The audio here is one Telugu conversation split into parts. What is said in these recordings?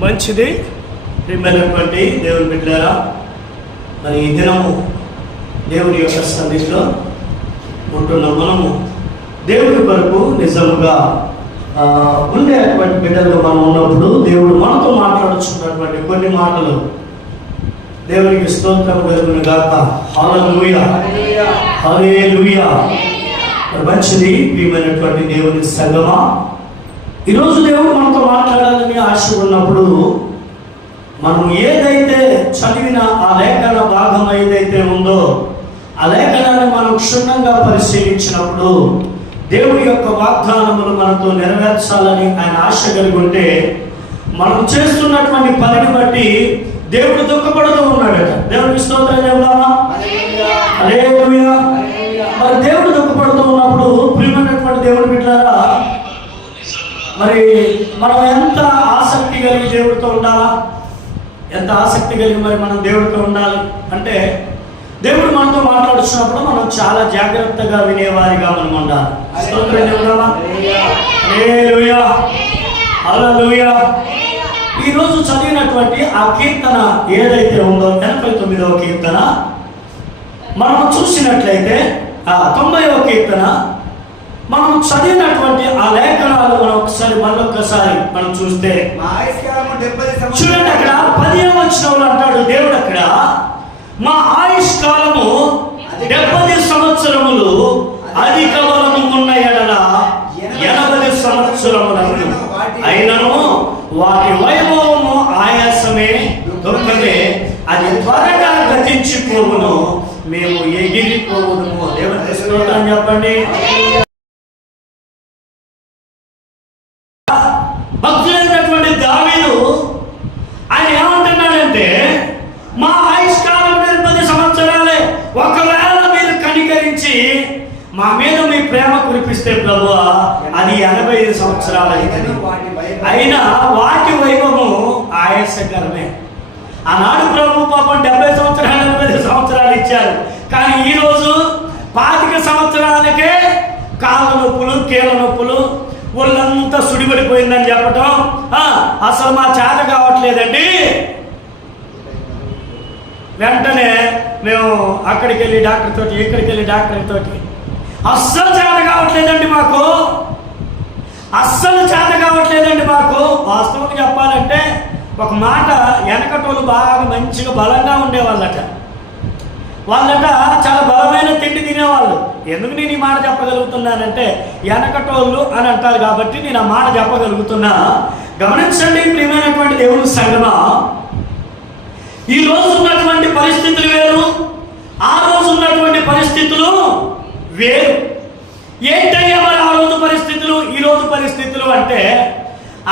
మంచిది. ప్రియమైనటువంటి దేవుని బిడ్డారా మరి ఈ దినము దేవుని యొక్క సన్నిధిలో ఉంటున్న మనము దేవుడి కొరకు నిజముగా ఉండేటువంటి బిడ్డలు మనం ఉన్నప్పుడు దేవుడు మనతో మాట్లాడుచున్నటువంటి కొన్ని మాటలు దేవునికి స్తోత్రం కలుగును గాక. హల్లెలూయా. మరి మంచిది ప్రియమైనటువంటి దేవుని సంగమా? ఈరోజు దేవుడు మనతో మాట్లాడాలని ఆశ ఉన్నప్పుడు మనం ఏదైతే చదివిన ఆ లేఖన భాగం ఏదైతే ఉందో ఆ లేఖనాన్ని మనం క్షుణ్ణంగా పరిశీలించినప్పుడు దేవుడి యొక్క వాగ్దానములు మనతో నెరవేర్చాలని ఆయన ఆశ కలిగి ఉంటే మనం చేస్తున్నటువంటి పనిని బట్టి దేవుడు దుఃఖపడుతూ ఉన్నాడట. దేవుడికి స్తోత్రం హల్లెలూయా మరి దేవుడు దుఃఖపడుతూ ఉన్నప్పుడు ప్రియమైనటువంటి దేవుడి బిడ్డారా మరి మనం ఎంత ఆసక్తి కలిగి దేవుడితో ఉండాలా? ఎంత ఆసక్తి కలిగి మరి మనం దేవుడితో ఉండాలి? అంటే దేవుడు మనతో మాట్లాడుతున్నప్పుడు మనం చాలా జాగ్రత్తగా వినేవారిగా మనం ఉండాలి. ఈరోజు చదివినటువంటి ఆ కీర్తన ఏదైతే ఉందో ఎనభై తొమ్మిదవ కీర్తన మనం చూసినట్లయితే ఆ తొంభైవ కీర్తన మనం చదివినటువంటి ఆ లేఖనాలు మనం ఒకసారి మరొకసారి మనం చూస్తే చూడండి అక్కడ పదిహేను వచ్చిన అంటాడు దేవుడు అక్కడ మా ఆయుష్ కాలము డెబ్బై సంవత్సరములు అధిక బలము ఉన్న ఎడల ఎనభై సంవత్సరములను అయినను వాటి వైభవము ఆయాసమే దుఃఖమే. అది త్వరగా గతించిపోవును మేము ఎగిరిపోవును స్తోత్రం చెప్పండి. భక్తులైనటువంటి దావీదు ఆయన ఏమంటున్నాడంటే మా ఆయుష్కాలం మీద పది సంవత్సరాలే ఒకవేళ మీరు కనికరించి మా మీద మీ ప్రేమ కురిపిస్తే ప్రభు అది ఎనభై ఐదు సంవత్సరాలు అయింది అయినా వాటి వైభవం ఆయాసకరమే. ఆనాడు ప్రభు పాపం డెబ్బై సంవత్సరాలు ఎనభై ఐదు సంవత్సరాలు ఇచ్చారు. కానీ ఈరోజు పాతిక సంవత్సరాలకే కాళ్ళ నొప్పులు కీళ్ళ నొప్పులు ఒళ్ళంతా సుడిపడిపోయిందని చెప్పటం? అసలు మా చేత కావట్లేదండి. వెంటనే మేము అక్కడికి వెళ్ళి డాక్టర్ తోటి ఇక్కడికి వెళ్ళి డాక్టర్ తోటి. అస్సలు చేత కావట్లేదండి మాకు. అస్సలు చేత కావట్లేదండి మాకు. వాస్తవం చెప్పాలంటే ఒక మాట వెనకటోళ్ళు బాగా మంచిగా బలంగా ఉండేవాళ్ళట. వాళ్ళట చాలా బలమైన తిండి తినేవాళ్ళు ఎందుకు నేను ఈ మాట చెప్పగలుగుతున్నానంటే వెనకటోళ్ళు అని అంటారు కాబట్టి నేను ఆ మాట చెప్పగలుగుతున్నా. గమనించండి ప్రియమైనటువంటి దేవుని సంగమా ఈ రోజు ఉన్నటువంటి పరిస్థితులు వేరు ఆ రోజు ఉన్నటువంటి పరిస్థితులు వేరు. ఏంటయ్యా మరి ఆ రోజు పరిస్థితులు ఈ రోజు పరిస్థితులు అంటే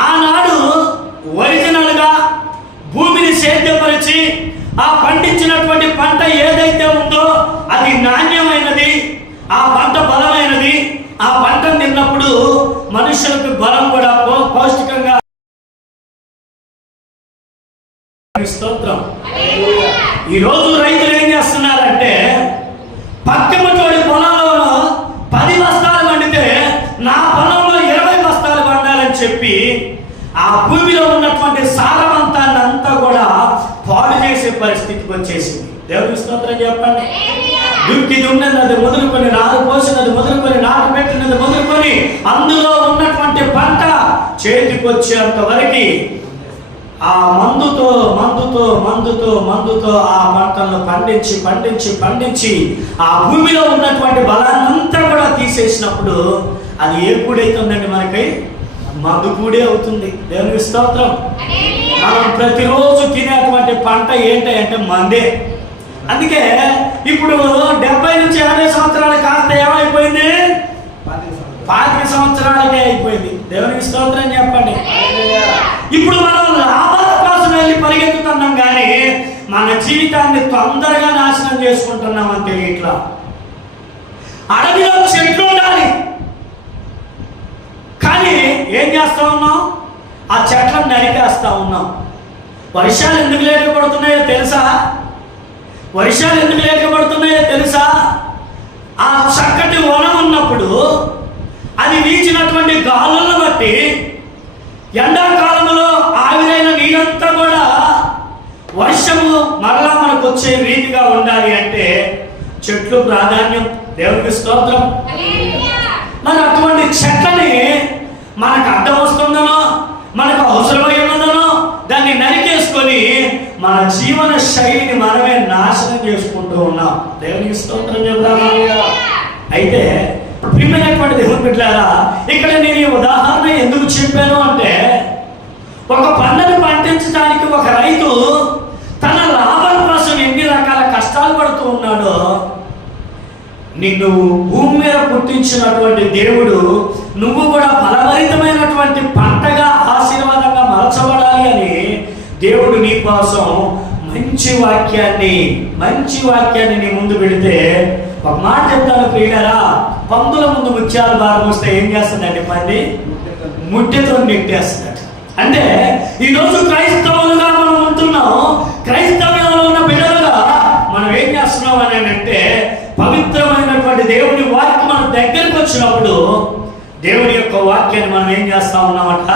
ఆనాడు ఒరిజినల్గా భూమిని సేద్యపరిచి ఆ పండించినటువంటి పంట ఏదైతే ఉందో అది నాణ్యమైనది ఆ పంట బలమైనది ఆ పంట తిన్నప్పుడు మనుషులకు బలం కూడా పౌష్టికంగా స్తోత్రం. ఈ రోజు రైతులు ఏం చేస్తున్నారంటే పక్కన తోడి పొలంలో పది బస్తాలు పండితే నా పొలంలో ఇరవై బస్తాలు పండాలని చెప్పి ఆ భూమిలో ఉన్నటువంటి సారవంతాన్ని అంతా కూడా పాడు చేసే పరిస్థితికి వచ్చేసింది. దేవుడి స్తోత్రం చెప్పండి. దుక్కి దున్నది మొదలుకొని నారు పోసినది మొదలుకొని నాలుగు పెట్టినది మొదలుకొని అందులో ఉన్నటువంటి పంట చేతికొచ్చేంత వరకు ఆ మందుతో మందుతో మందుతో మందుతో ఆ పంటలను పండించి పండించి పండించి ఆ భూమిలో ఉన్నటువంటి బలాన్నంతా కూడా తీసేసినప్పుడు అది ఏ కూడైతుందండి మనకి? మందు కూడే అవుతుంది. దేవుని స్తోత్రం. మనం ప్రతిరోజు తినేటువంటి పంట ఏంటంటే మందే. అందుకే ఇప్పుడు డెబ్బై నుంచి ఎనభై సంవత్సరాల కాస్త ఏమైపోయింది? పాతిక సంవత్సరాలకే అయిపోయింది. దేవునికి స్తోత్రం చెప్పండి. ఇప్పుడు మనం లాభాల కోసం వెళ్ళి పరిగెత్తుతున్నాం కానీ మన జీవితాన్ని తొందరగా నాశనం చేసుకుంటున్నాం అంతే ఇట్లా అడవిలో చెట్లు ఉండాలి. కానీ ఏం చేస్తా ఉన్నాం? ఆ చెట్లను నరికేస్తా ఉన్నాం. వర్షాలు ఎందుకు లేకపోతున్నాయో తెలుసా? వర్షాలు ఎందుకు లేకపడుతున్నాయో తెలుసా? ఆ చక్కటి వన ఉన్నప్పుడు అది వీచినటువంటి గాలులను బట్టి ఎండాకాలంలో ఆవిరైన నీరంతా కూడా వర్షము మరలా మనకు వచ్చే రీతిగా ఉండాలి అంటే చెట్లు ప్రాధాన్యం. దేవునికి స్తోత్రం. మరి అటువంటి చెట్లని మనకు అడ్డం వస్తుందనో మనకు అవసరమై ఉన్నదనో దాన్ని నరికేసుకొని మన జీవన శైలిని మనమే నాశనం చేసుకుంటూ ఉన్నాం. దేవునికి స్తోత్రం చెప్తామా అయితే ప్రియమైనటువంటి దేవుని బిడ్డారా ఇక్కడ నేను ఈ ఉదాహరణ ఎందుకు చెప్పాను అంటే ఒక పంటను పండించడానికి ఒక రైతు తన లాభం కోసం ఎన్ని రకాల కష్టాలు పడుతూ ఉన్నాడో నిన్ను భూమి మీద పుట్టించినటువంటి దేవుడు నువ్వు కూడా ఫలభరితమైనటువంటి పంటగా ఆశీర్వాదంగా మలచబడాలి అని దేవుడు నీ కోసం మంచి వాక్యాన్ని మంచి వాక్యాన్ని నీ ముందు పెడితే ఒక మాట చెప్తాను ప్రియులరా. పందుల ముందు ముత్యాలు భారం వస్తే ఏం చేస్తుందండి పంది? ముట్టెతో నెట్టేస్తున్నట్టు అంటే ఈరోజు క్రైస్తవులుగా మనం ఉంటున్నాం. క్రైస్తవంలో ఉన్న బిడ్డలుగా మనం ఏం చేస్తున్నాం అని అంటే పవిత్రమైనటువంటి దేవుని వాక్యం మన దగ్గరికి వచ్చినప్పుడు దేవుని యొక్క వాక్యాన్ని మనం ఏం చేస్తా ఉన్నామట?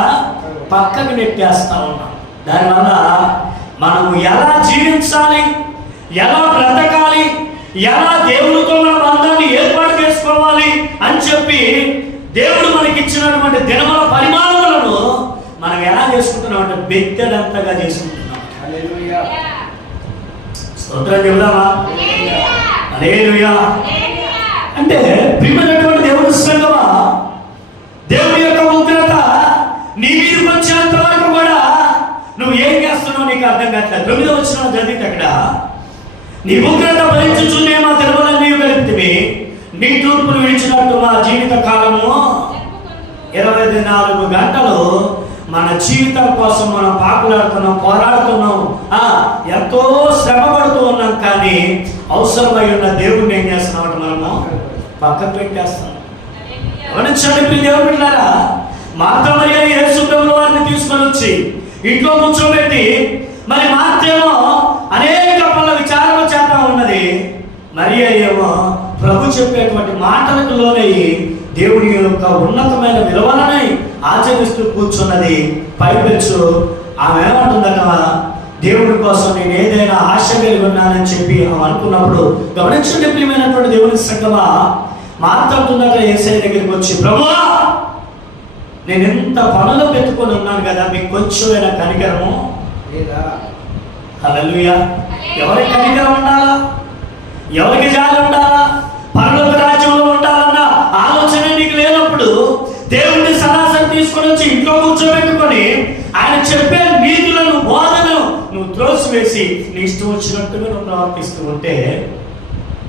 పక్కకు నెట్టేస్తా ఉన్నాం. దానివల్ల మనము ఎలా జీవించాలి? ఎలా బ్రతకాలి? ఎలా దేవునితో మన బంధాన్ని ఏర్పాటు చేసుకోవాలి అని చెప్పి దేవుడు మనకి ఇచ్చినటువంటి దినముల పరిమాణములను మనం ఎలా చేసుకుంటున్నాం అంటే బెత్తెడంతగా చేసుకుంటున్నాం. స్తోత్రం చెబుదామా? హల్లెలూయా. అంటే ప్రియమైనటువంటి దేవుని సంగమా దేవుని యొక్క ఉగ్రత నీ మీదకి వచ్చేంత వరకు కూడా నువ్వు ఏం చేస్తున్నావు నీకు అర్థం కావట్లేదు తొమ్మిదో వచ్చిన చదివితే అక్కడ నీ ఉగ్రత భరించుచున్నే మా తిరుమలన్నీ గడిపితివి. నీ తూర్పును విడిచినట్టు మా జీవిత కాలము. ఇరవై నాలుగు గంటలు మన జీవితం కోసం మనం పాకులాడుతున్నాం పోరాడుతున్నాం. ఆ ఎంతో శ్రమ పడుతూ ఉన్నాం కానీ అవసరమై ఉన్న దేవుడిని ఏం చేస్తున్నాం అంటే మనము పక్కన పెట్టేస్తాం గమనించండి ప్రియ దేవుడు బిడ్డలారా మార్త యేసు వారిని తీసుకొని వచ్చి ఇంట్లో కూర్చోబెట్టి మరి మార్తేమో అనేక పనుల విచారణ చేత ఉన్నది. మరి ఏమో ప్రభు చెప్పేటువంటి మాటలకు లోనయ్యి దేవుని యొక్క ఉన్నతమైన విలువలనై ఆచరిస్తూ కూర్చున్నది. పైపెచ్చు ఆమె ఏమంటుందట? దేవుడి కోసం నేను ఏదైనా ఆశ కలిగి ఉన్నానని చెప్పి ఆమె అనుకున్నప్పుడు గమనించండి ప్రియమైనటువంటి దేవుని సంగమా మాట్లాడుతున్నట్టు ఏసై దగ్గరికి వచ్చి ప్రభువా నేను ఎంత పనులు పెట్టుకొని ఉన్నాను కదా మీకు కొంచెమైనా కనికరము హల్లెలూయా. ఎవరికి కనికరం ఉండాలా? ఎవరికి జాలి ఉండాలా? పరలోక రాజ్యంలో ఉండాలన్న ఆలోచన నీకు లేనప్పుడు దేవుడిని సరాసరి తీసుకొని వచ్చి ఇంట్లో కూర్చోబెట్టుకొని ఆయన చెప్పే నీతులను బోధనను నువ్వు త్రోసివేసి నీ ఇష్టం వచ్చినట్టుగా నువ్వు ప్రవర్తిస్తూ ఉంటే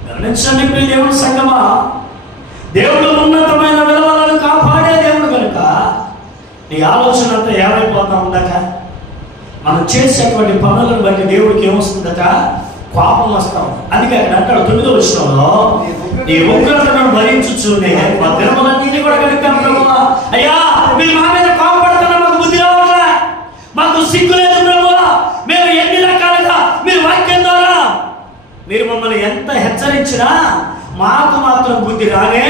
గమనించండి ప్రియ దేవుడి సంగమా. దేవుడు ఉన్నతమైన విలువలను కాపాడే దేవుడు కనుక నీ ఆలోచన అంతా ఏమైపోతా ఉందట మనం చేసేటువంటి పనులను బట్టి దేవుడికి ఏమొస్తుందట? కోపం వస్తాం అందుకే అక్కడ అంటాడు తొమ్మిదో వచ్చినంలో నీ ఉగ్రతను భరించుచునే మా దినములన్నీ కూడా కనుక ప్రభువా. అయ్యా మీరు మా మీద కోపడుతున్నా మాకు బుద్ధి రావట్లే. మాకు సిగ్గు లేదు ప్రభువా. మేము ఎన్ని రకాలుగా మీరు వాక్యం ద్వారా మీరు మమ్మల్ని ఎంత హెచ్చరించినా మాకు మాత్రం బుద్ధి రానే.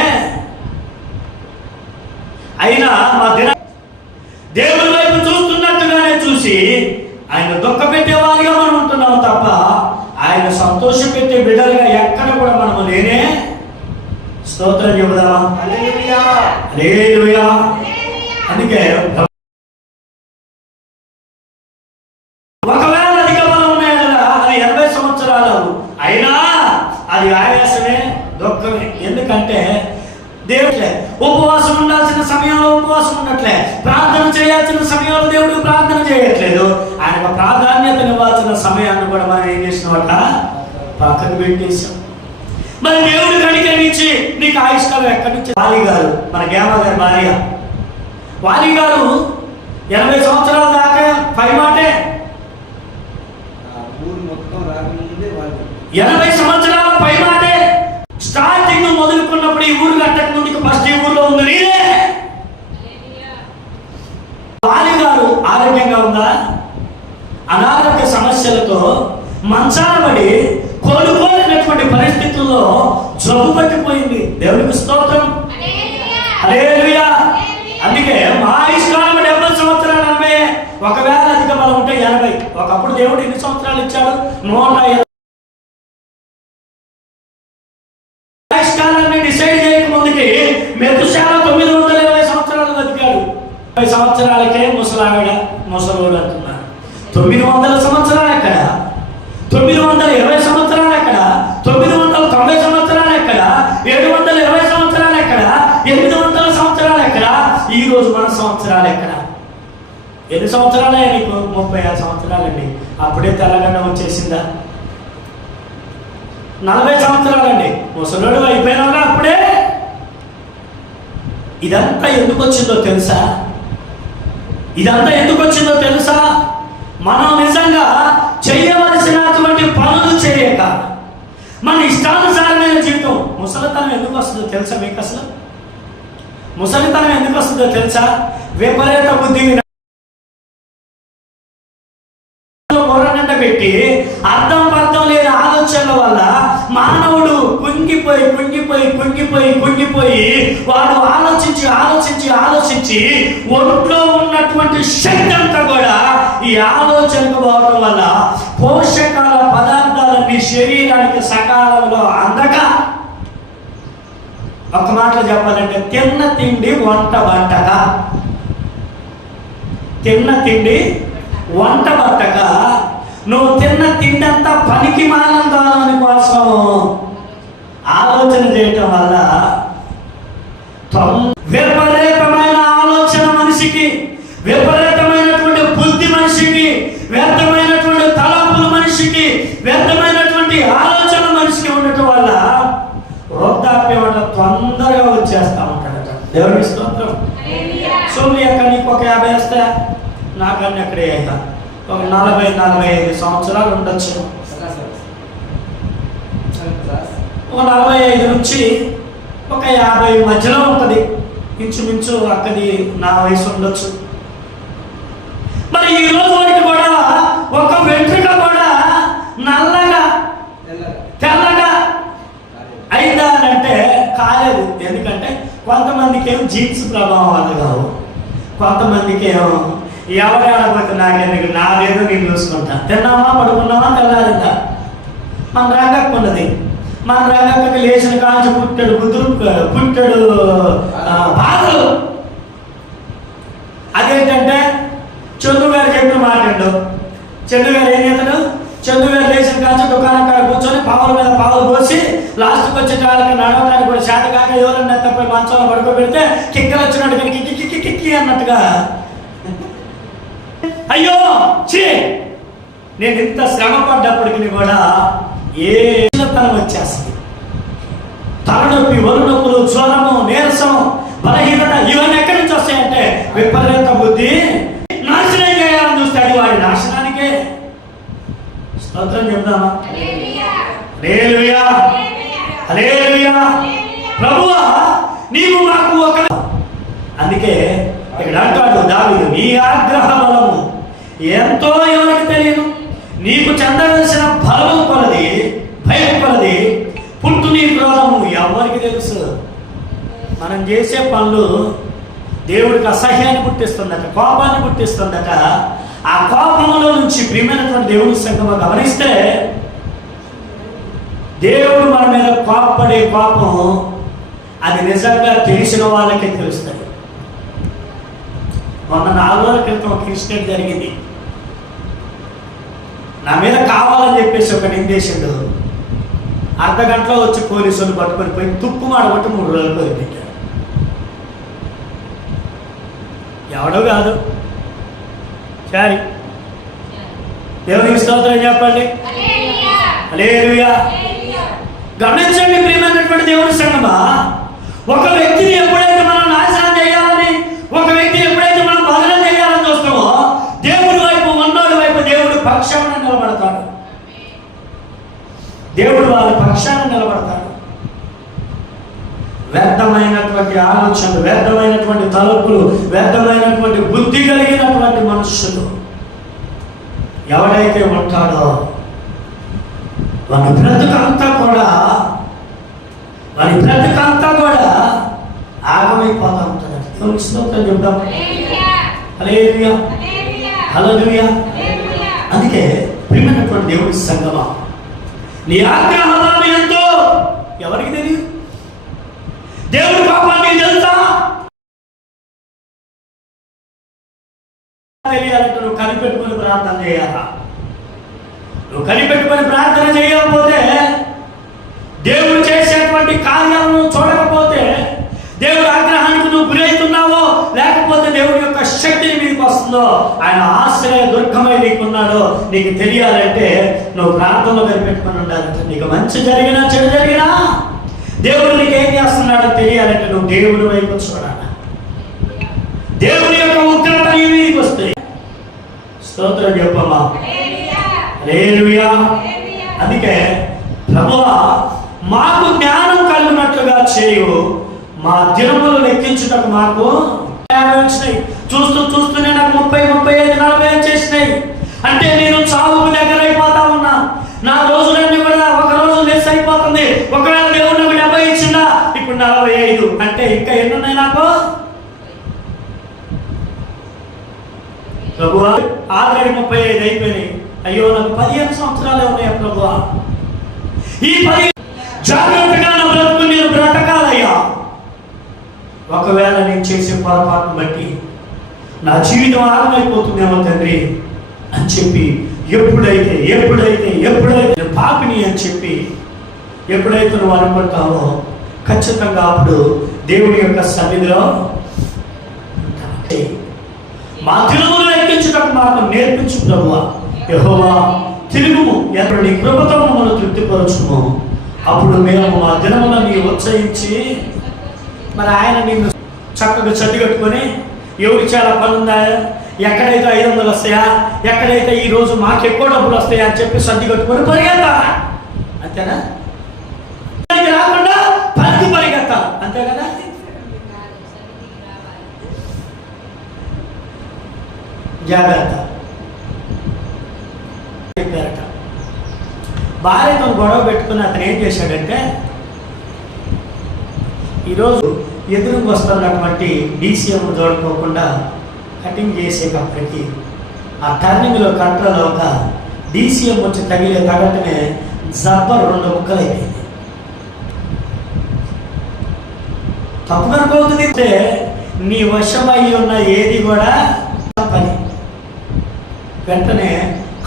అయినా మా దిన దేవుని ఆయన దుఃఖ పెట్టేవారిగా మనం ఉంటున్నాం తప్ప ఆయన సంతోష పెట్టే బిడ్డలుగా ఎక్కడ కూడా మనము లేనే స్తోత్రం చెబుదామా? అందుకే ఒకవేళ అధిక బలం ఉన్నాయి కదా అది ఎనభై సంవత్సరాలు అయినా అది ఆయాసమే దుఃఖమే ఎందుకంటే దేవుట్లే ఉపవాసం ఉండాల్సిన సమయంలో ఉపవాసం ఉన్నట్లే. ప్రార్థన చేయాల్సిన సమయంలో దేవుడు ప్రార్థన చేయట్లేదు. ఆయన ప్రాధాన్యతనివ్వాల్సిన సమయాన్ని కూడా మనం ఏం చేసినమాట పక్కన పెట్టేశాం. మరి దేవుడు కనికరించి నీకు ఆయుష్కాలం ఎక్కడి నుంచి? వాలి గారు మన గేమా గారి భార్య. వాలి గారు ఎనభై సంవత్సరాల దాకా పై మాటే. ఎనభై సంవత్సరాల పై మాటే. స్టార్టింగ్ మొదలుకున్నప్పుడు ఈ ఊరు కట్టక ముందుకు ఫస్ట్ ఈ ఊర్లో ఉంది. నీదే వాలి గారు ఆరోగ్యంగా ఉందా? అనారోగ్య సమస్యలతో మంచాన పడి కోలుకోలేనటువంటి పరిస్థితుల్లో జబ్బు పట్టిపోయింది. దేవునికి స్తోత్రం. హల్లెలూయా. అందుకే మా ఇష్టం డెబ్బై సంవత్సరాలు ఎనభై ఒకవేళ అధిక బలం ఉంటే ఎనభై. ఒకప్పుడు దేవుడు ఎన్ని సంవత్సరాలు ఇచ్చాడు? నూట ముప్పై సంవత్సరాలకే ముసలావిడ ముసలోడు అంటున్నారు తొమ్మిది వందల సంవత్సరాలు ఎక్కడ? తొమ్మిది వందల ఇరవై సంవత్సరాలు ఎక్కడ? తొమ్మిది వందల తొంభై సంవత్సరాలు ఎక్కడ? ఏడు వందల ఇరవై సంవత్సరాలు ఎక్కడ? ఎనిమిది వందల సంవత్సరాలు ఎక్కడ? ఈ రోజు మన సంవత్సరాలు ఎక్కడ? ఎన్ని సంవత్సరాలే నీకు? ముప్పై ఆరు సంవత్సరాలండి అప్పుడే తెలంగాణ వచ్చేసిందా? నలభై సంవత్సరాలండి ముసలోడు అయిపోయినా అప్పుడే ఇదంతా ఎందుకు వచ్చిందో తెలుసా? ఇదంతా ఎందుకు వచ్చిందో తెలుసా? మనం నిజంగా చేయవలసినటువంటి పనులు చేయక మన ఇష్టానుసారమైన జీవితం ముసలితనం ఎందుకు వస్తుందో తెలుసా మీకు అసలు? ముసలితనం ఎందుకు వస్తుందో తెలుసా? విపరీత బుద్ధి కొరనంట పెట్టి అర్థం పర్థం లేని ఆలోచనల వల్ల మానవుడు కుంగిపోయి కుంగిపోయి కుంగిపోయి కుంగిపోయి వాడు ఆలోచించి ఆలోచించి ఆలోచించి ఒంట్లో ఉన్నటువంటి శక్తి అంతా కూడా ఈ ఆలోచనకు పోవడం వల్ల పోషకాల పదార్థాలన్నీ శరీరానికి సకాలంలో అందక. ఒక మాటలో చెప్పాలంటే తిన్న తిండి వంట వంటక. తిన్న తిండి వంట వంటక. నువ్వు తిన్న తిండి అంతా పనికి మానందాని కోసం ఆలోచన చేయటం వల్ల తొం- విపరీతమైన ఆలోచన మనిషికి విపరీతమైనటువంటి బుద్ధి మనిషికి వ్యర్థమైనటువంటి తలంపులు మనిషికి వ్యర్థమైనటువంటి ఆలోచన మనిషికి ఉండటం వల్ల వృద్ధాప్యం అంటే తొందరగా వచ్చేస్తా ఉంటాడట. దేవుడికి స్తోత్రం. సోమి అక్క నీకు ఒక యాభై వస్తే నాకన్నీ అక్కడే అయ్యా. ఒక నలభై నలభై ఐదు సంవత్సరాలు ఉండొచ్చు. ఒక నలభై ఐదు నుంచి ఒక యాభై మధ్యలో ఉంటుంది. ఇంచుమించు అక్కది నా వయసు ఉండొచ్చు. మరి ఈ రోజు వరకు కూడా ఒక వెంట్రుక కూడా నల్లగా తెల్లగా అయిందా అని అంటే కాలేదు. ఎందుకంటే కొంతమందికి ఏమో జీన్స్ ప్రభావం వల్ల కావు. కొంతమందికి ఏమో ఎవరు ఆడపోతే నాకెందుకు నాదేదో నేను చూసుకుంటా. తిన్నామా పడుకున్నామా తెల్లారిందా? మన రంగక్క మన రంగక్కకి లేచిన కాంచి పుట్టాడు బుద్ధుడు పుట్టాడు బాధలు అదేంటంటే చందు గారు చెప్పిన మాట్లాడు చందు గారు ఏం చేస్తాడు? చందు గారు లేచిన కాంచి దుకాణం కాడ కూర్చొని పావుల మీద పావులు పోసి లాస్ట్కి వచ్చే వాళ్ళకి నడవడానికి కూడా చేత కాక ఎవరన్నా తప్ప మంచంలో పడుకోబెడితే కిక్కలు వచ్చినట్టు కిక్కి కిక్కి కిక్కి కిక్కి అన్నట్టుగా. అయ్యో చీ నేను ఇంత శ్రమ పడ్డప్పటికి కూడా ఏ తనం వచ్చేస్తుంది? తలనొప్పి వరునొప్పులు జ్వరము నీరసం బలహీనత ఇవన్నీ ఎక్కడి నుంచి వస్తాయంటే విపరీత బుద్ధి నాశనం చేయాలని చూస్తాడు వాడి నాశనానికే. స్తోత్రం చెప్దామా? ప్రభువా నీవు మాకు ఒక అందుకే ఇక్కడ అంటాడు దావీదు నీ ఆగ్రహ బలము ఎంతో ఎవరికి తెలియదు? నీకు చెందవలసిన బలము కొలది. భయం కొలది క్రోధము ఎవరికి తెలుసు? మనం చేసే పనులు దేవుడికి అసహ్యాన్ని పుట్టిస్తుందట కోపాన్ని పుట్టిస్తుందట. ఆ కోపంలో నుంచి ప్రియమైనటువంటి దేవుడి సంగమ గమనిస్తే దేవుడు మన మీద కోపపడే కోపం అది నిజంగా తెలిసిన వాళ్ళకే తెలుస్తుంది. మొన్న నాలుగు రోజుల క్రితం ఒక ఇన్సిడెంట్ జరిగింది. నా మీద కావాలని చెప్పేసి ఒక నిందేశుడు. అర్ధ గంటలో వచ్చి పోలీసులు పట్టుకొని పోయి తుప్పు మాడబట్టి మూడు రోజులు వదిలిపెట్టారు. ఎవడో కాదు. సరే దేవునికి స్తోత్రం చెప్పండి. హల్లెలూయా. గమనించండి ప్రియమైనటువంటి దేవుని సంగమా ఒక వ్యక్తిని ఎప్పుడైతే మనం నాశనం చేయాలని ఒక వ్యక్తిని ఎప్పుడైతే మనం బదనం చేయాలని చూస్తామో దేవుడి వైపు ఉన్నోడి వైపు దేవుడు పక్షంగా నిలబడతాడు. దేవుడు వాళ్ళ పక్షాన నిలబడతాడు వ్యర్థమైనటువంటి ఆలోచనలు వ్యర్థమైనటువంటి తలుపులు వ్యర్థమైనటువంటి బుద్ధి కలిగినటువంటి మనుషులు ఎవడైతే ఉంటాడో వారి బ్రతుకంతా కూడా వారి బ్రతుకంతా కూడా ఆగమైపోతా ఉంటుంది. దేవునికి స్తోత్రం చెప్దాం హల్లెలూయా. అందుకే ప్రియమైనటువంటి దేవుడి సంగమ నీ ఆగ్రహం ఎంతో ఎవరికి తెలియదు? దేవుడి పాపాన్ని తెలుసా? తెలియాలంటే నువ్వు కనిపెట్టుకుని ప్రార్థన చేయాలా? నువ్వు కనిపెట్టుకుని ప్రార్థన చేయకపోతే దేవుడు చేసేటువంటి కార్యాలను చూడకపోతే దేవుడు ఆగ్రహానికి నువ్వు గురవుతున్నావో లేకపోతే దేవుడి యొక్క శక్తిని నీకు వస్తుందో ఆయన ఆశ్రయ దుర్గమై నీకున్నాడో నీకు తెలియాలంటే నువ్వు ప్రార్థనలో కనిపెట్టుకుని ఉండాలంటే నీకు మంచి జరిగినా చెడు జరిగినా దేవుడు నీకు ఏం చేస్తున్నాడో తెలియాలంటే నువ్వు దేవుడి వైపు చూడాలి. దేవుని యొక్క ఉగ్రత నీకు వస్తాయి స్తోత్రం చెప్పమ్మా. హల్లెలూయా. అందుకే ప్రభువ మాకు జ్ఞానం కలిగినట్లుగా చేయు. మా దినములు లెక్కించుటకు మాకు వచ్చినాయి. చూస్తూ చూస్తూనే నాకు ముప్పై ముప్పై ఐదు నలభై చేసినాయి. అంటే నేను చావుకు దగ్గర అయిపోతా ఉన్నా. నా రోజులన్నీ కూడా ఒక రోజు లెస్ అయిపోతుంది ఒకవేళ దేవుడు నలభై ఐదు. అంటే ఇంకా ఎన్ని ఉన్నాయి నాకు? ప్రభువా ఆల్రెడీ ముప్పై ఐదు అయిపోయినాయి. అయ్యో నాకు పదిహేను సంవత్సరాలే ఉన్నాయి ప్రభువా. ఈ పది జాగ్రత్తగా నా బ్రతుకు నేను బ్రతకాలయ్యా. ఒకవేళ నేను చేసే పొరపాటును బట్టి నా జీవితం ఆగమైపోతుందేమో తండ్రి అని చెప్పి ఎప్పుడైతే ఎప్పుడైతే ఎప్పుడైతే పాపిని అని చెప్పి ఎప్పుడైతే నువ్వు అనుకుంటావో ఖచ్చితంగా అప్పుడు దేవుడి యొక్క సన్నిధిలో మా తిరుగులు ఎక్కించడం మాకు నేర్పించు ప్రభువా. యెహోవా తిరుగుము. ఎప్పుడు నీ కృపతో మమ్మల్ని తృప్తిపరచుము. అప్పుడు మేము మా దినములని ఉత్సహించి మరి ఆయన నిన్ను చక్కగా చదివి కట్టుకొని ఎవరికి చాలా పని ఉందా ఎక్కడైతే ఐదు వందలు వస్తాయా ఎక్కడైతే ఈ రోజు మాకు ఎక్కువ డబ్బులు వస్తాయా అని చెప్పి సర్ది కట్టుకొని పరిగెత్తా అంతేనా పనికి రాకుండా పనికి పరిగెత్తా అంతే కదా జాగ్రత్త. చెప్పారట భార్యతో గొడవ పెట్టుకుని అతను ఏం చేశాడంటే ఈరోజు ఎదురుకు వస్తున్నటువంటి డీసీఎం చూడుకోకుండా కటింగ్ చేసేటప్పటికి ఆ టర్నింగ్లో కంట్రోల్ ఒక డీసీఎం వచ్చి తగిలే తగటమే జబ్బర్ రెండు ముక్కలు అయిపోయింది తప్పు కనుకోతుంది అంటే నీ వశమై ఉన్న ఏది కూడా వెంటనే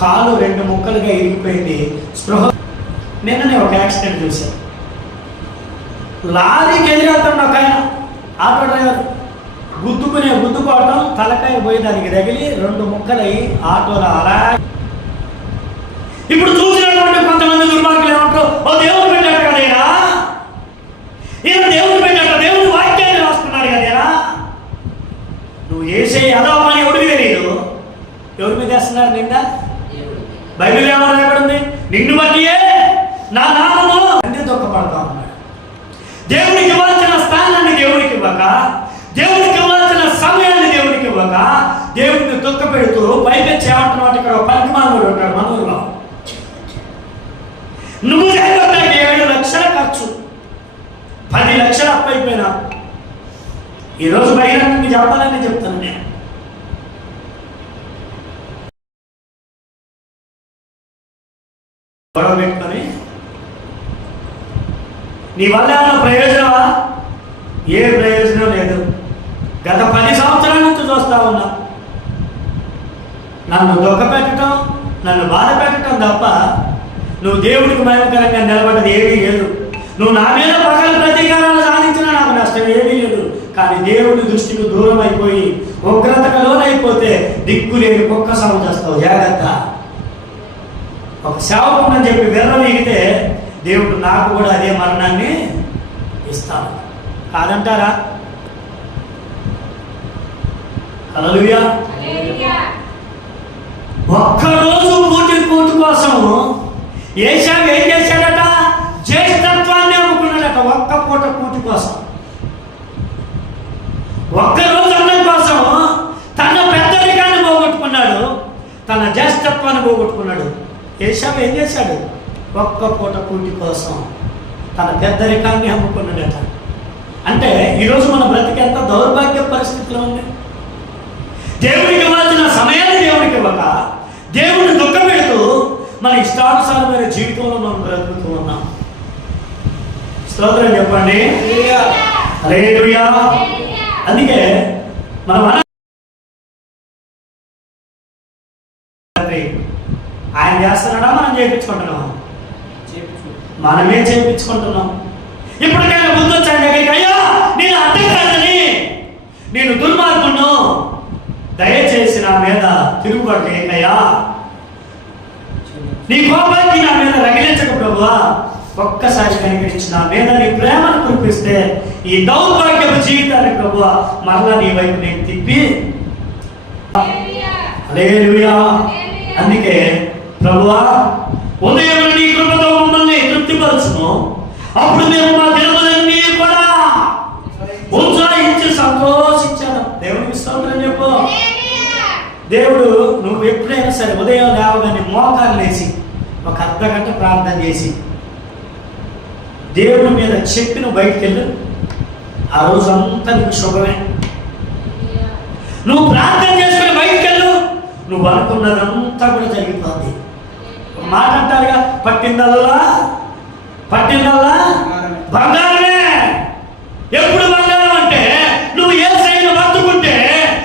కాలు రెండు ముక్కలుగా ఇరిగిపోయింది. స్పృహ నిన్ననే ఒక యాక్సిడెంట్ చూశాను. లారీకి ఎదురెళ్తాడు ఒక ఆయన. ఆటో డ్రైవర్ గుద్దుకునే గుద్దుకోవటం తలకాయ పోయి దానికి తగిలి రెండు ముక్కలై ఆటోలో అలా ఇప్పుడు చూసినటువంటి కొంతమంది దుర్మార్గులు ఏమంటారు? ఓ దేవుడు పెట్టాడు కదేనా ఈయన దేవుడు వాక్యాన్ని రాసుకున్నాడు కదేనా నువ్వు చేసే అదో పని ఎవరికి తెలియదు ఎవరి మీద వేస్తున్నారు నింద? బైబిల్ ఏమన్నా రాయబడింది? ఉంది నిన్ను బట్టియే నా నామము. అన్ని దుఃఖపడతా ఉన్నాడు. దేవునికి ఇవ్వాల్సిన స్థానాన్ని దేవునికి ఇవ్వక దేవునికి ఇవ్వాల్సిన సమయాన్ని దేవునికి ఇవ్వక దేవుడిని దుఃఖ పెడుతూ పైపెచ్చి ఏమంటున్నాడు? ఇక్కడ పనికి మానవుడు ఉంటాడు మనూరులో నువ్వు చేయడానికి ఏడు లక్షల ఖర్చు పది లక్షలు అప్పైపోయినా. ఈరోజు బహిరంగంగా చెప్పాలని చెప్తాను నేను. గొడవ పెట్టుకొని నీ వల్ల ఏమైనా ప్రయోజనమా? ఏ ప్రయోజనం లేదు. గత పది సంవత్సరాల నుంచి చూస్తా ఉన్నా. నన్ను దుఃఖ పెట్టడం నన్ను బాధ పెట్టడం తప్ప నువ్వు దేవుడికి భయంకరంగా నిలబడ్డది ఏమీ లేదు. నువ్వు నా మీద పగల ప్రతీకారాలు సాధించినా నాకు నష్టం ఏమీ లేదు. కానీ దేవుడి దృష్టికి దూరం అయిపోయి ఉగ్రతకు లోనైపోతే దిక్కు లేని కుక్క సమ చేస్తావు జాగ్రత్త. ఒక సేవకుని చెప్పి విర్రవీగితే దేవుడు నాకు కూడా అదే మరణాన్ని ఇస్తాను కాదంటారా? హల్లెలూయా. ఒక్కరోజు కూటి కూటి కోసము ఏషావు ఏం చేశాడట? జ్యేష్ఠత్వాన్ని అమ్ముకున్నాడట ఒక్క పూట కూటి కోసం. ఒక్కరోజు అన్నం కోసం తన పెద్దరికాన్ని పోగొట్టుకున్నాడు తన జ్యేష్ఠత్వాన్ని పోగొట్టుకున్నాడు. ఏషావు ఏం చేశాడు? ఒక్క పూట కూటి కోసం తన పెద్దరికాన్ని అమ్ముకున్నాడట అంటే ఈరోజు మన బ్రతికి ఎంత దౌర్భాగ్య పరిస్థితిలో ఉంది? దేవుడికి ఇవ్వాల్సిన సమయాన్ని దేవుడికి ఇవ్వక దేవుడిని దుఃఖపెడుతూ మన ఇష్టానుసారమైన జీవితంలో మనం బ్రతుకుతూ ఉన్నాం. స్తోత్రం చెప్పండి. అందుకే మనం తండ్రి ఆయన చేస్తున్నాడా? మనం చేయించుకుంటున్నాం మనమే చేయించుకుంటున్నాం ఇప్పటికైనా ముందు వచ్చాను దగ్గరికి అయ్యా నేను అర్థం కాదని. నేను దుర్మార్గును దయచేసి నా మీద తిరుగుబాటు ఏంటయ్యా నీ కోపానికి నా మీద రగిలించక ప్రభువా. ఒక్కసారి కనికరించి నా మీద నీ ప్రేమను కురిపిస్తే ఈ దౌర్భాగ్యపు జీవితాన్ని ప్రభువా మరలా నీ వైపు నేను తిప్పి. అందుకే ప్రభువా ఉదయం నీ కృపతో మమ్మల్ని తృప్తిపరచును అప్పుడు మేము మా దినములన్నీ కూడా ఉత్సాహించి సంతోషించాను దేవునికి స్తోత్రం చెప్పు. దేవుడు నువ్వు ఎప్పుడైనా సరే ఉదయం లేవగానే మోకాలు లేచి ఒక అర్ధ గంట ప్రార్థన చేసి దేవుడి మీద చెప్పి నువ్వు బయటికి వెళ్ళు. ఆ రోజు అంతా నీకు శుభమే నువ్వు ప్రార్థన చేసుకుని బయటికి వెళ్ళు. నువ్వు అనుకున్నదంతా కూడా జరిగిపోద్ది. మాట అంటారుగా పట్టిందల్లా? పట్టిందల్లా? బంగారమే! ఎప్పుడు బంగారం అంటే నువ్వు ఏ సైన్ బతుకుంటే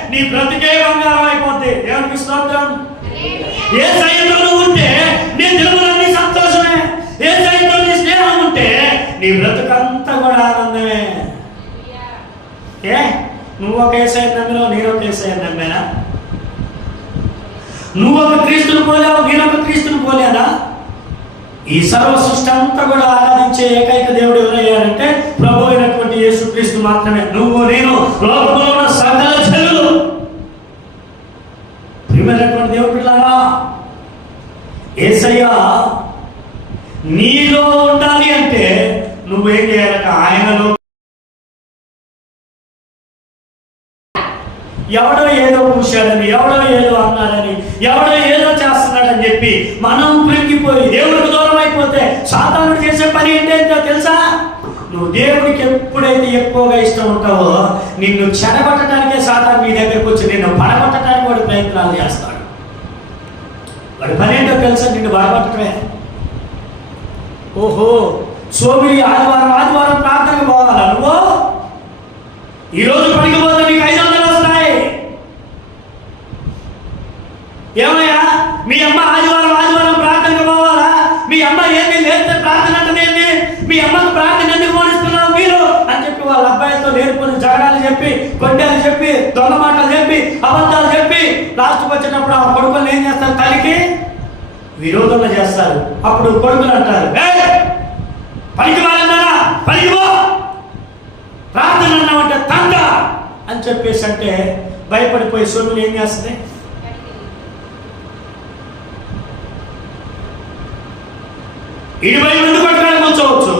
నీ బ్రతికే బంగారం అయిపోద్ది. దేవునికి స్తోత్రం ఏ సైన్యంలో నువ్వు ఉంటే నీ తెలుగులన్నీ సంతోషమే. ఏ సైన్యంలో నీ స్నేహం ఉంటే నీ బ్రతుకంతా కూడా ఆనందమే. ఏ? నువ్వు ఒకే ఏసఐ నమ్మినావు నేను ఒకే సైన్ నమ్మేనా? నువ్వు ఒక క్రీస్తుని పోలేవు? నేను ఒక క్రీస్తుని పోలేదా ఈ సర్వ సృష్టి అంతా కూడా ఆరాధించే ఏకైక దేవుడు ఎవరయ్యారంటే ప్రభు అయినటువంటి యేసుక్రీస్తు మాత్రమే. నువ్వు నేను లోకంలో ఉన్న సకల చెల్లు ప్రియమైనటువంటి దేవుడు పిల్లారా ఏసయ్య నీలో ఉండాలి అంటే నువ్వేం చేయాలంటే ఆయనలో ఎవడో ఏదో పూశాడని ఎవడో ఏదో అన్నాడని ఎవడో ఏదో చేస్తున్నాడని చెప్పి మనం కృంగిపోయి దేవుడికి దూరం అయిపోతే సాతానుడు చేసే పని ఏంటో తెలుసా? నువ్వు దేవుడికి ఎప్పుడైతే ఎక్కువగా ఇష్టం ఉంటావో నిన్ను చెడగొట్టడానికే సాతాను మీ దగ్గరికి వచ్చి నిన్ను పడగొట్టడానికి వాడు ప్రయత్నాలు చేస్తాడు. వాడి పని ఏంటో తెలుసా? నిన్ను పడగొట్టడమే. ఓహో సోమిరి ఆదివారం ఆదివారం ప్రార్థనకు పోవాలా నువ్వు? ఈరోజు పనికి పోతే నీకు ఐదు వందలు వస్తాయి ఏమయ్యా? మీ అమ్మ ఆదివారం ఆదివారం ప్రార్థనకు పోవాలా? మీ అమ్మ ఏంది? లేస్తే ప్రార్థన అంటేంది మీ అమ్మకు ప్రార్థన ఎందుకు పోనిస్తున్నావు మీరు? అని చెప్పి వాళ్ళ అబ్బాయితో నేర్పుని జగడాలు చెప్పి కొట్టాలు చెప్పి దొంగ మాటలు చెప్పి అబద్ధాలు చెప్పి లాస్ట్కి వచ్చేటప్పుడు ఆ కొడుకులు ఏం చేస్తారు? తల్లికి విరోధంలో చేస్తారు. అప్పుడు కొడుకులు అంటారు పనికి వాళ్ళన్నారా పనికి ప్రార్థన అన్నామంటే తండ అని చెప్పేసి అంటే భయపడిపోయి సొమ్ములు ఏం చేస్తున్నాయి? ఇరవై మంది కొట్టుకొని కూర్చోవచ్చు.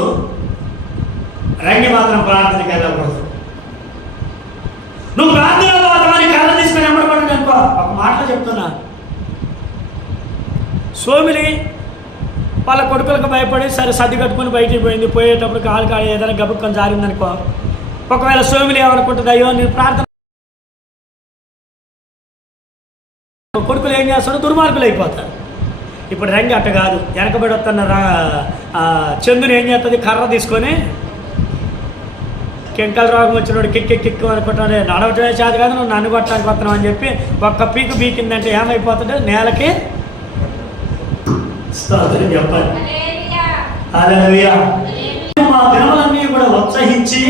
రంగి మాత్రం ప్రార్థనకి వెళ్ళకూడదు. నువ్వు ప్రార్థన పోతామని కళ్ళ తీసుకొని ఎమ్మడబడి అనుకో ఒక మాటలు చెప్తున్నా. సోమిలి వాళ్ళ కొడుకులకు భయపడి సరే సర్ది కట్టుకుని బయటికి పోయింది. పోయేటప్పుడు కాలు కాలు ఏదైనా గబుక్కని జారిందనుకో. ఒకవేళ సోమిలి ఏమనుకుంటుంది అయ్యో నేను ప్రార్థన కొడుకులు ఏం చేస్తాడు దుర్మార్గులు అయిపోతారు. ఇప్పుడు రంగి అట్ట కాదు. వెనకబడి వస్తున్న చందుని ఏం చేస్తుంది? కర్ర తీసుకొని కెంకల రోగం వచ్చినోడు కిక్కి కిక్కు అనుకుంటాడు. నడవటమే చేత కాదు నువ్వు నన్ను కొట్టడానికి వస్తున్నావు అని చెప్పి ఒక్క పీకు పీకిందంటే ఏమైపోతుంది? నేలకి స్తోత్రం చెప్పండి మా దినములన్నీ కూడా ఉత్సహించి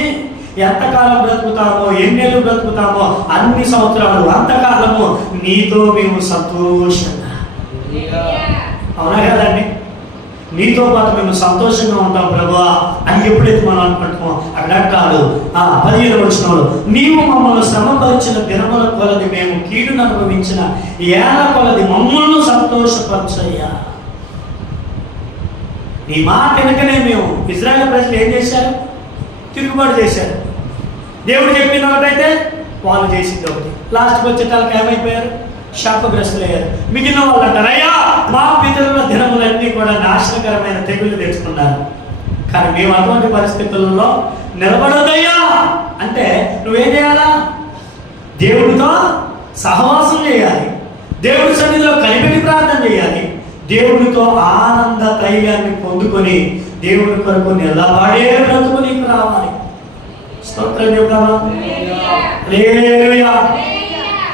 ఎంతకాలం బ్రతుకుతామో ఎన్నేళ్ళు బ్రతుకుతామో అన్ని సంవత్సరాలు అంతకాలము నీతో మేము సంతోషంగా. అవునా కదండి? నీతో పాటు మేము సంతోషంగా ఉంటాం ప్రభా. అని ఎప్పుడైతే మనం అనుకుంటామో అక్కడ కాదు. ఆ పదిహేను వచ్చినోడు నీవు మమ్మల్ని శ్రమపరిచిన దినముల కొలది మేము కీడును అనుభవించిన ఏళ్ళ కొలది మమ్మల్ని సంతోషపరచయ్యా. నీ మాట వెనుకనే మేము ఇజ్రాయెల్ ప్రజలు ఏం చేశారు? తిరుగుబాటు చేశారు. దేవుడు చెప్పిన ఒకటైతే వాళ్ళు చేసింది ఒకటి. లాస్ట్కి వచ్చేటాలకు ఏమైపోయారు? శాపగ్రస్తులయ్యారు మిగిలిన వాళ్ళు అంటారు అయ్యా మా పితరుల దినములన్నీ కూడా నాశనకరమైన తెగులు తెచ్చుకున్నారు. కానీ మేము అటువంటి పరిస్థితులలో నిలబడదయ్యా అంటే నువ్వేం చేయాలా? దేవుడితో సహవాసం చేయాలి. దేవుడి సన్నిధిలో కలిపెట్టి ప్రార్థన చేయాలి. దేవుడితో ఆనంద తైలాన్ని పొందుకొని దేవుడి కొరకు నిలబడే బ్రతుకు నీకు రావాలి. స్తోత్రం.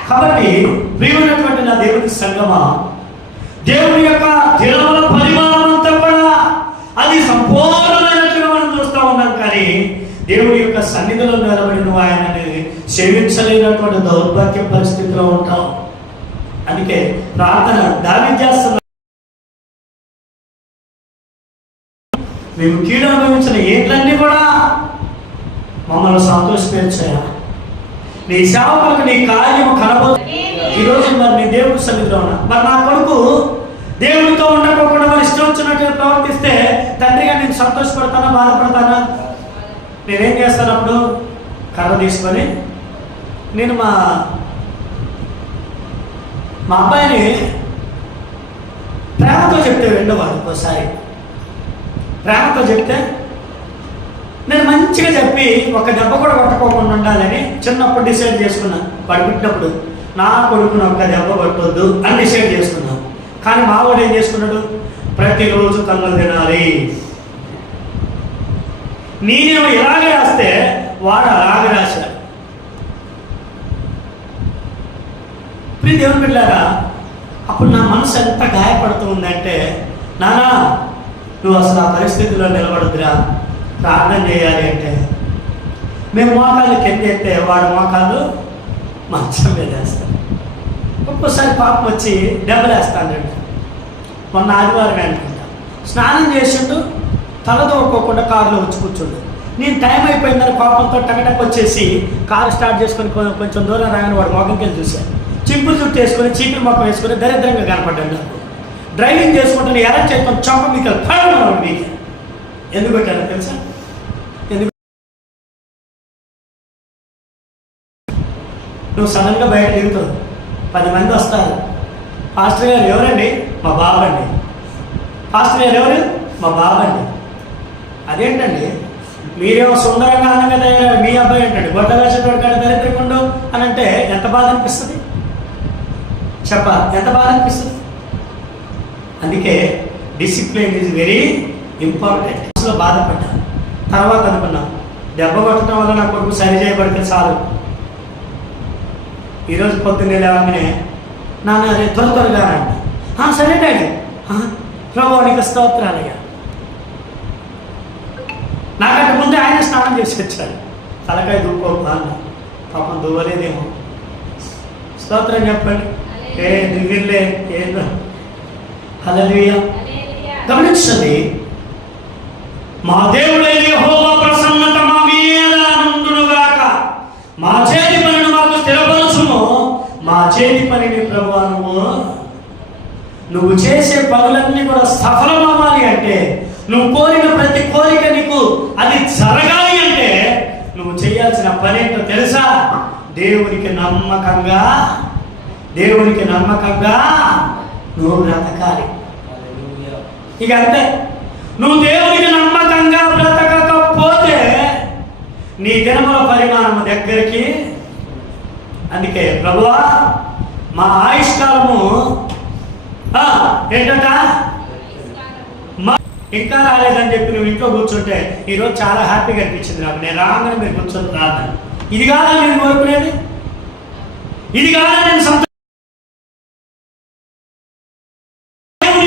కాబట్టి ప్రియమైనటువంటి నా దేవుని సంగమా? దేవుని యొక్క దినముల పరిమాణం అంతా కూడా అది సంపూర్ణమైనట్టుగా మనం చూస్తూ ఉన్నాం కానీ దేవుడి యొక్క సన్నిధిలో నిలబడిన నువ్వు ఆయనని సేవించలేనటువంటి దౌర్భాగ్య పరిస్థితిలో ఉంటాం అందుకే ప్రార్థన దావి చేస్తున్న మేము కీడు అనుభవించిన ఏట్లన్నీ కూడా మమ్మల్ని సంతోషపరిచాయా? నీ సేవకులకు నీ కార్యము కనబో ఈరోజు మరి నీ దేవుడి సన్నిధిలో ఉన్నా. మరి నా కొడుకు దేవుడితో ఉండకోకుండా మరి ఇష్టం వచ్చినట్టు ప్రవర్తిస్తే తండ్రిగా నేను సంతోషపడతానా బాధపడతానా? నేనేం చేస్తాను అప్పుడు? కర్ర తీసుకొని నేను మా మా అబ్బాయిని ప్రేమతో చెప్తే రెండో వాళ్ళు ఒకసారి ప్రేమతో చెప్తే నేను మంచిగా చెప్పి ఒక దెబ్బ కూడా కొట్టుకోకుండా ఉండాలని చిన్నప్పుడు డిసైడ్ చేసుకున్నాను వాడు పుట్టినప్పుడు నా కొడుకును ఒక దెబ్బ కొట్టొద్దు అని డిసైడ్ చేసుకున్నాను కానీ మావాడు ఏం చేసుకున్నాడు? ప్రతిరోజు కళ్ళు తినాలి. నేనేమో ఇలాగే రాస్తే వాడు అలాగే రాశాడు. ప్రియ దేవుని బిడ్డారా అప్పుడు నా మనసు ఎంత గాయపడుతూ ఉందంటే నానా నువ్వు అసలు ఆ పరిస్థితిలో నిలబడద్దురా. ప్రార్థన చేయాలి అంటే మేము మోకాళ్ళు కింద వాడు మోకాళ్ళు మంచం మీద వేస్తాం ఒక్కోసారి పాపం వచ్చి దెబ్బలేస్తానండి మొన్న ఆదివారం అనుకుంటా. స్నానం చేసిండు తల దోకోకుండా కారులో వచ్చి కూర్చుండు. నేను టైం అయిపోయిందని కోపంతో టగటక్ వచ్చేసి కారు స్టార్ట్ చేసుకొని కొంచెం దూరం రాగానే వాడు మొఖంకి వెళ్ళి చూశాను చింపులు చుట్టూ వేసుకొని చీపులు మొఖం వేసుకొని దరిద్రంగా కనపడ్డాడు నాకు. డ్రైవింగ్ చేసుకుంటున్న ఎర్ర చేసుకొని చొప్ప మీకు పడడం మీకు ఎందుకు పెట్టారో తెలుసా? నువ్వు సడన్గా బయట దిగుతావు పది మంది వస్తారు. పాస్టర్ గారు ఎవరండి? మా బాబండి. అండి పాస్టర్ గారు ఎవరు? మా బాబండి. అండి అదేంటండి? మీరేమో సుందరంగా అందంగా తయారు మీ అబ్బాయి ఏంటండి గొడ్డ వేసేటోడు కాడ దరిద్రకుండు అని అంటే ఎంత బాధ అనిపిస్తుంది? చెప్పాలి ఎంత బాధ అనిపిస్తుంది? అందుకే డిసిప్లిన్ ఈజ్ వెరీ ఇంపార్టెంట్. అసలు బాధపడ్డాను. తర్వాత అనుకున్నాను దెబ్బ కొట్టడం వల్ల నా కొడుకు సరి చేయబడితే చాలు. ఈరోజు పొద్దున్నే లేవగానే నాన్న అదే త్వర త్వరగా రండి. "ఆ, సరే డాడీ "ఆ, ప్రభు నీకు స్తోత్రాలయ్యా. నాకంటే ముందే ఆయన స్నానం చేసి వచ్చాడు తలకాయ దూకో అన్న పాపం దూవలేదేమో స్తోత్రం చెప్పండి. ఏ దిగిర్లే ఏందో. హల్లెలూయా. గమనించండి మా దేవుడైన ప్రసన్నత మా మీద మా చేతి చేతి పనిని ప్రభు నువ్వు నువ్వు చేసే పనులన్నీ కూడా సఫలం అవ్వాలి అంటే నువ్వు కోరిన ప్రతి కోరిక నీకు అది జరగాలి అంటే నువ్వు చేయాల్సిన పని ఏంటో తెలుసా? దేవునికి నమ్మకంగా దేవునికి నమ్మకంగా నువ్వు బ్రతకాలి. ఇక అంతే. నువ్వు దేవునికి నమ్మకంగా బ్రతకకపోతే నీ దినముల పరిమాణం దగ్గరికి అందుకే ప్రభువా మా ఆయుష్కాలము ఆ, ఏంటంట? మా ఇంకా రాలేదని చెప్పి నువ్వు ఇంట్లో కూర్చుంటే ఈరోజు చాలా హ్యాపీగా అనిపించింది నాకు. నేను రాగానే మీరు కూర్చొని ప్రార్థన. ఇది కాదా నేను కోరుకునేది? ఇది కాదా నేను సంత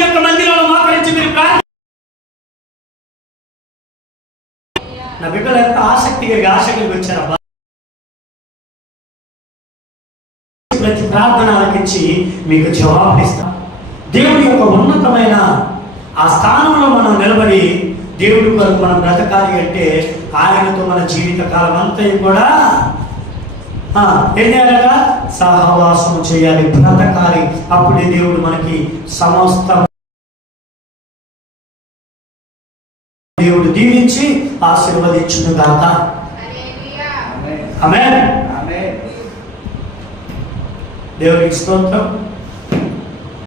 యొక్క మందిరంలో మోకరించి మీరు నా బిడ్డలు ఎంత ఆసక్తిగా ఆశకులకు వచ్చారబ్బా. ప్రతి ప్రార్థన ఆలకించి మీకు జవాబునిస్తా దేవుడి యొక్క ఉన్నతమైన ఆ స్థానంలో మనం నిలబడి దేవుడి కొరకు మనం బ్రతకాలి అంటే ఆయనతో మన జీవిత కాలం అంతా కూడా ఏం చేయాలట? సహవాసం చేయాలి బ్రతకాలి. అప్పుడే దేవుడు మనకి సమస్త దేవుడు దీవించి ఆశీర్వదించును గాక ఆమేన్. ఆమె ఆమేన్. దేవునికి స్తోత్రం